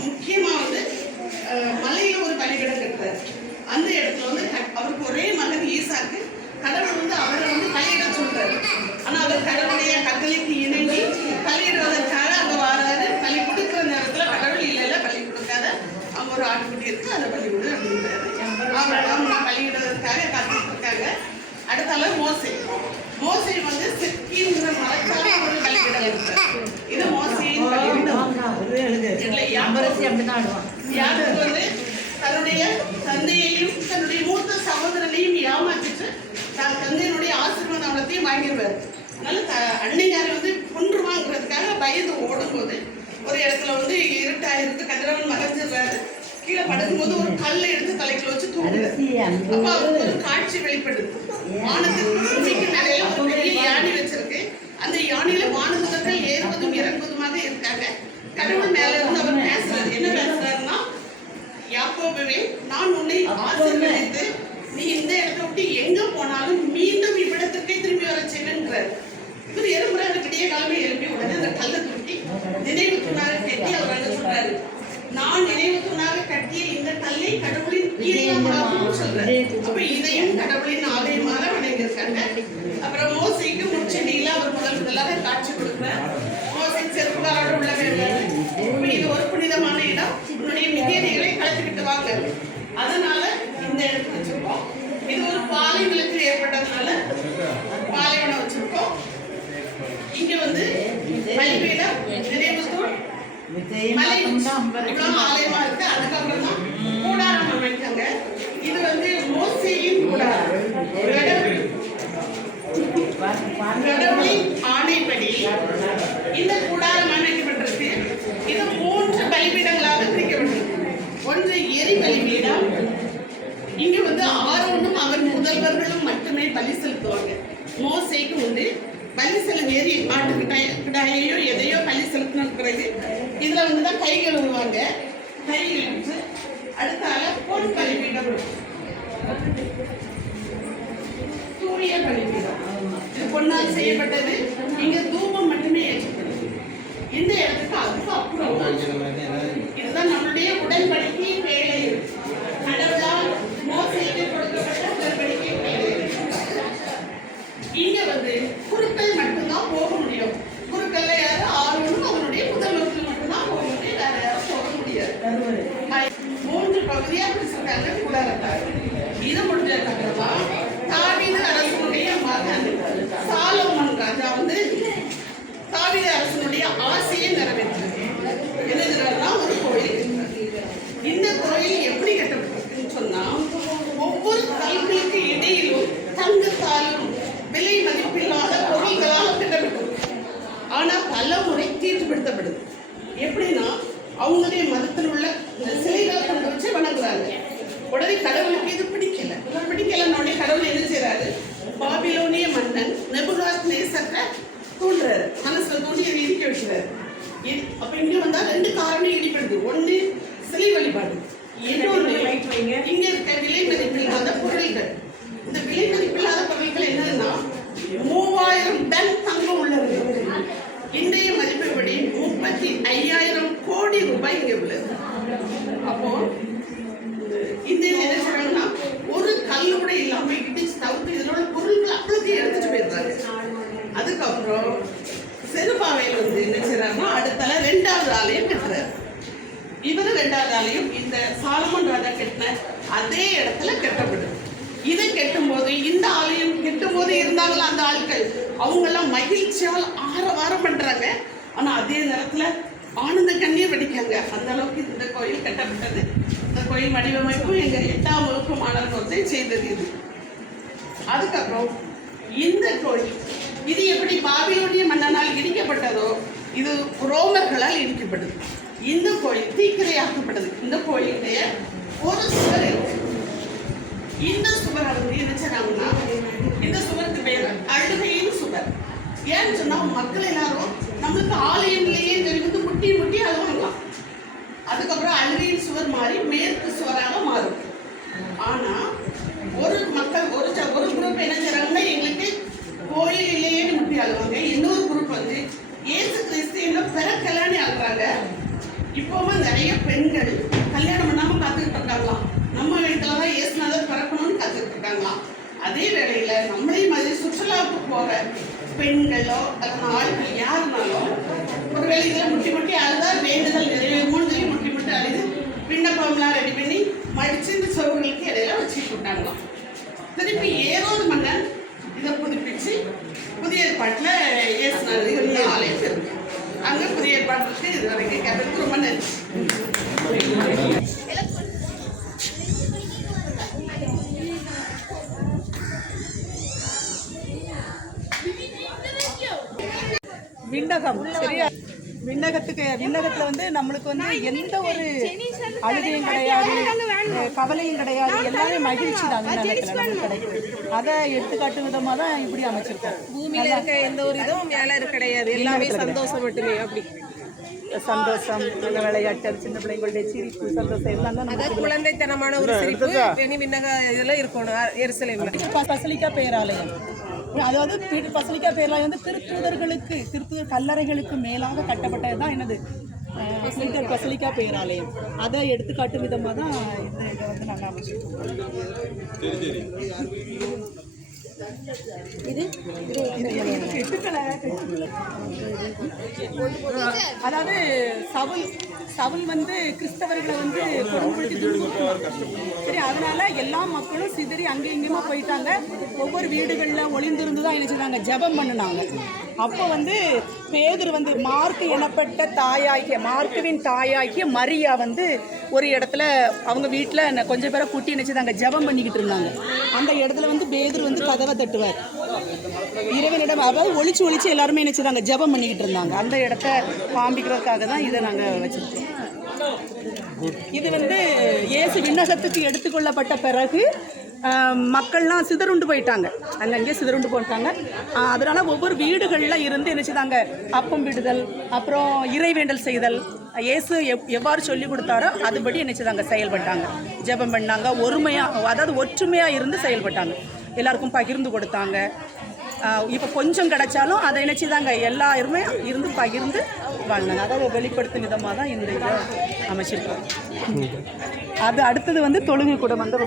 முக்கியமா வந்து மலையில ஒரு பலிபீடம் கட்டுறாரு. அந்த இடத்துல வந்து அவருக்கு ஒரே மகன் ஈசாக்கு கடவுள் வந்து அவரை வந்து பலியிட சொல்றாரு. ஆனா அவர் கடவுளுடைய கட்டளைக்கு இணங்கி பலியிடுவதற்காக அங்க வராரு. பலி கொடுக்கிற நேரத்துல கடவுள் இல்ல பலி கொடுக்காத அவங்க ஒரு ஆட்டுக்குட்டி இருக்கு அதை பலி கொடு அப்படின்றாரு. அவங்க பலியிடுவதற்காக காத்துட்டு இருக்காங்க. அடுத்தால மோசே வந்து சிக்கின்ற மரத்தால ஒரு பலிபீடம் இருக்கிறார். இது மோசையின் பலிபீடம். யாருக்கு வந்து தன்னுடைய தந்தையையும் தன்னுடைய மூத்த சகோதரனையும் ஏமாற்றிட்டு தான் தந்தையினுடைய ஆசீர்வாதம் அவளத்தையும் வாங்கிடுவார். அதனால அன்னையாரை வந்து கொன்றுவாங்கிறதுக்காக பயந்து ஓடும்போது ஒரு இடத்துல வந்து இருட்டாயிருக்கு, கதிரவன் மறைஞ்சிடுறாரு. கீழே படுக்கும்போது ஒரு கல்லை எடுத்து தலைக்குள்ள வச்சு தூங்குறாரு. அப்ப அவருக்கு ஒரு காட்சி வெளிப்படுது. வானத்திற்கு நிறைய ஒரு பெரிய யானை வச்சிருக்கு. அந்த யானையில வானதூதர்கள் ஏறுவதும் இறங்குவதுமாக இருக்காங்க. கடவுள் மேல இருந்து அவர் பேசுறாரு. என்ன பேசுறாருன்னா, யாக்கோபுவே நான் உன்னை ஆசீர்வதித்து நீ இந்த இடத்தை விட்டு எங்க போனாலும் மீண்டும் இவ்விடத்திற்கே திரும்பி வர செய்வேன்றார். இவர் எறும்புறாரு. விடிய காலமே எழுப்பி உடனே அந்த கல்லை தூக்கி நினைவு தூணாக கட்டி அவர் அங்க சொல்றாரு, நான் நினைவு தூணாக கட்டிய இந்த கல்லை கடவுளின் கீழே சொல்றாரு. அப்ப இதையும் கடவுளின் ஆலயமாக வணங்கியிருக்காங்க. அப்புறம் மோசைக்கு முச்செடியில அவர் முதலாக காட்சி கொடுக்கிறார். மோசை செருப்புகாரோட உள்ள வேண்டாரு. இது ஒரு புனிதமான இடம், உன்னுடைய மிகேரிகளை கலந்துக்கிட்டு வாங்க. அதனால இந்த இடத்துல வச்சிருக்கோம். இது ஒரு பாலை விளக்கு ஏற்பட்டதுனால பாலைவனம் வச்சிருக்கோம். இங்க வந்து பலிபீடம், நினைவு தூண், ஆலயமா இருக்கு. அதுக்கப்புறம் தான் கூடாரம் அமைக்காங்க. இது வந்து மோசேயின் கூடாரம். கடவுளின் ஆணைப்படி இந்த கூடாரம் அமைக்கப்பட்டிருக்கு. இது 3 பலிபீடங்களாக பிரிக்கப்பட்டிருக்கு. ஒன்று எரி பலிபீடம். இங்க வந்து ஆரோனும் அவர் முதல்வர்களும் மட்டுமே பலி செலுத்துவாங்க. மோசேக்கு உண்டு பலி செலுத்த ஏறி ஆட்டுக்கிட்டாயோ எதையோ பலி செலுத்தின பிறகு இதுல வந்துதான் கை கழுவுவாங்க. கை கழுவிட்டு அடுத்தால பொன் பலிபீடம், சூரிய பலிபீடம். இது பொன்னால் செய்யப்பட்டது. இங்க தூபம் மட்டுமே ஏற்றப்படுது. இந்த இடத்துக்கு அதுக்கு அப்புறம் இதுதான் நம்மளுடைய உடன்படிக்கை வேலை. கடவுளால் மோசேக்கு கொடுக்கப்பட்ட உடன்படிக்கை வேலை. இங்க வந்து குருக்கள் மட்டும்தான் போக முடியும். குருக்கள்ல யாரு ஆரோனும் அவனுடைய முதல்வர்கள் மட்டும்தான் போக முடியும். வேற யாரும் போக முடியாது. 3 பகுதியா பிரிச்சிருக்காங்க கூடாரத்தார். இது முடிஞ்சதுக்கு அப்புறமா தாவீது அரசனுடைய மகன் சாலோமன் ராஜா வந்து தாவீது அரசனுடைய ஆசையை நிறைவேற்றார். என்னதுன்னா ஒரு கோயில். இந்த கோயில் எப்படி கட்டப்பட்டிருக்குன்னு சொன்னா, ஒவ்வொரு கல்களுக்கு இடையிலும் தங்கத்தாலும் விலை மதிப்பில்லாத பொருள்களால் கட்டப்பட்டது. ஆனா பல முறை தீட்டுப்படுத்தப்படுது. எப்படின்னா, அவங்களுடைய மதத்தில் உள்ள இந்த சிலைகளை கொண்டு வச்சு வணங்குறாங்க. உடனே கடவுளுக்கு இது பிடிக்கலன்னோடனே கடவுள் என்ன செய்யறாரு, பாபிலோனிய மன்னன் நெபுகாத்நேசரை தூண்டுறாரு. மனசுல தூண்டி அதை இடிக்க வைக்கிறாரு. அப்ப இங்க வந்தா 2 காரணம் இடிப்படுது. ஒண்ணு சிலை வழிபாடு, இன்னொன்று இங்க இருக்க விலை மதிப்பில்லாத பொருள்கள். இந்த விலை மதிப்பில்லாத பொருட்கள் என்னன்னா 3000 டன் தங்கம் உள்ளது. இன்றைய மதிப்புப்படி 35,000 கோடி ரூபாய் இங்க உள்ளது. அப்போ இந்த என்ன சொல்றாங்கன்னா, ஒரு கல்லு கூட இல்லாம இடிச்சு தவிர்த்து இதனோட பொருட்கள் அப்பளுக்கு எடுத்துட்டு போயிருந்தாரு. அதுக்கப்புறம் செருபாவையில் வந்து என்ன செய்யறாருன்னா, அடுத்தால 2வது ஆலயம் கட்டுறாரு. இவர் 2வது ஆலயம் இந்த சாலமன் ராஜா கட்டின அதே இடத்துல கட்டப்படுது. இதை கெட்டும்போது இந்த ஆலயம் கெட்டும்போது இருந்தாங்களா அந்த ஆட்கள், அவங்க எல்லாம் மகிழ்ச்சியால் ஆரவாரம் பண்றாங்க. ஆனா அதே நேரத்துல ஆனந்த கண்ணீர் வெடிக்காங்க. அந்த அளவுக்கு இந்த கோயில் கட்டப்பட்டது. இந்த கோயில் வடிவமைப்பு எங்க 8ஆம் வகுப்பு மாணவர் ஒருத்தர் செய்தது. இது அதுக்கப்புறம் இந்த கோயில் இது எப்படி பாபிலோனிய மன்னனால் இடிக்கப்பட்டதோ இது ரோமர்களால் இடிக்கப்பட்டது. இந்த கோயில் தீக்கிரையாக்கப்பட்டது. இந்த கோயிலுடைய ஒரு சுவர் இருக்கு. இந்த சுவர் வந்து என்ன சொன்னாங்கன்னா, இந்த சுவருக்கு பெயர் அழுகையின் சுவர். ஏன்னு சொன்னா மக்கள் எல்லாரும் நம்மளுக்கு ஆலயங்களையே வந்து முட்டி முட்டி அழுவாங்களாம். அதுக்கப்புறம் அழுகையின் சுவர் மாறி மேற்கு சுவராக மாறும். ஆனா ஒரு மக்கள் ஒரு குரூப் என்ன செய்றாங்கன்னா, எங்களுக்கு கோயில் இல்லையேன்னு முட்டி அழுவாங்க. இன்னொரு குரூப் வந்து இயேசு கிறிஸ்து என்ன பிறக்கலான்னு அழுறாங்க. இப்போவும் நிறைய பெண்கள் கல்யாணம் பண்ணாம காத்துக்கிட்டு இருக்காங்களாம். நம்ம வீட்டுல தான் இயேசுநாதர் பிறக்கணும்னு காத்துக்கிட்டு இருக்காங்களாம். அதே வேளையில நம்மளையும் மாதிரி சுற்றுலாவுக்கு போற பெண்களோ அல்லது ஆண்கள் யாருனாலும் ஒருவேளை இதில் முட்டி முட்டி அழுதா வேண்டுதல் நிறைவேறுமோன்னு சொல்லி முட்டி முட்டி அழுது விண்ணப்பம்லாம் ரெடி பண்ணி மடிச்சு இந்த சோறுகளுக்கு இடையில வச்சுட்டு விட்டாங்களாம். திருப்பி ஏரோது மன்னன் இதை புதுப்பிச்சு புதிய ஏற்பாட்டில் இயேசுநாதர் ஆலயம் இருக்கு. அங்கே புதிய ஏற்பாட்டுக்கு இது வரைக்கும் கேட்டதுக்கு ரொம்ப நன்றி. விண்ணகம் சரியா? விண்ணகத்துல வந்து நம்மளுக்கு வந்து எந்த ஒரு அழுகையும் கிடையாது, கவலையும் கிடையாது, எல்லாமே மகிழ்ச்சி தான் விண்ணகத்துல நமக்கு கிடைக்கும். அதை எடுத்துக்காட்டு விதமா தான் இப்படி அமைச்சிருக்கோம். பூமியில இருக்க எந்த ஒரு இதுவும் மேல கிடையாது, எல்லாமே சந்தோஷம் மட்டுமே. அப்படி சந்தோஷம், விளையாட்டு, சின்ன பிள்ளைங்களுடைய சிரிப்பு, சந்தோஷம் எல்லாம் தான் அதாவது குழந்தைத்தனமான ஒரு சிரிப்பு விண்ணக இதுல இருக்கணும். எருசலேம்ல பசலிக்கா பேராலயம், அதாவது பசலிக்கா பேராலயம் வந்து திருத்தூதர் கல்லறைகளுக்கு மேலாக கட்டப்பட்டது தான் என்னது பீட்டர் பசலிக்கா பேராலயம். அதை எடுத்துக்காட்டு விதமாக தான் இந்த இதை வந்து நாங்கள் அமைச்சிருக்கோம். அதாவது சவுல் வந்து கிறிஸ்தவர்களை வந்து சரி, அதனால எல்லா மக்களும் சிதறி அங்கே இங்கேயுமா போயிட்டாங்க. ஒவ்வொரு வீடுகளில் ஒளிந்திருந்து தான் என்ன செய்தாங்க, ஜெபம் பண்ணினாங்க. அப்போ வந்து பேதுரு வந்து மார்க்கு எனப்பட்ட மார்க்குவின் தாயாகிய மரியா வந்து ஒரு இடத்துல அவங்க வீட்டில் கொஞ்சம் பேரை கூட்டி நினைச்சுதாங்க ஜெபம் பண்ணிக்கிட்டு இருந்தாங்க. அந்த இடத்துல வந்து பேதுரு வந்து கதவை தட்டுவார். இறைவனிடம் அதாவது ஒளிச்சு எல்லாருமே நினைச்சுதாங்க ஜெபம் பண்ணிக்கிட்டு இருந்தாங்க. அந்த இடத்த காண்பிக்கிறதுக்காக தான் இதை நாங்கள் வச்சிருக்கோம். இது வந்து இயேசு விண்ணகத்துக்கு எடுத்துக்கொள்ளப்பட்ட பிறகு மக்கள்லாம் சிதறுண்டு போயிட்டாங்க, அங்கங்கே சிதறுண்டு போயிட்டாங்க. அதனால ஒவ்வொரு வீடுகளில் இருந்து என்ன செய்தாங்க, அப்பம் விடுதல், அப்புறம் இறைவேண்டல் செய்தல், இயேசு எவ்வாறு சொல்லி கொடுத்தாரோ அதுபடி என்ன செய்தாங்க செயல்பட்டாங்க, ஜெபம் பண்ணாங்க. அதாவது ஒற்றுமையாக இருந்து செயல்பட்டாங்க, எல்லாருக்கும் பகிர்ந்து கொடுத்தாங்க. இப்போ கொஞ்சம் கிடைச்சாலும் அதை நினைச்சுதாங்க எல்லாருமே இருந்து பகிர்ந்து வாழ்ந்தாங்க. அதை வெளிப்படுத்தும் விதமாக தான் இந்த இதை அமைச்சிருக்கோம். அது அடுத்தது வந்து தொழுகை கூட வந்து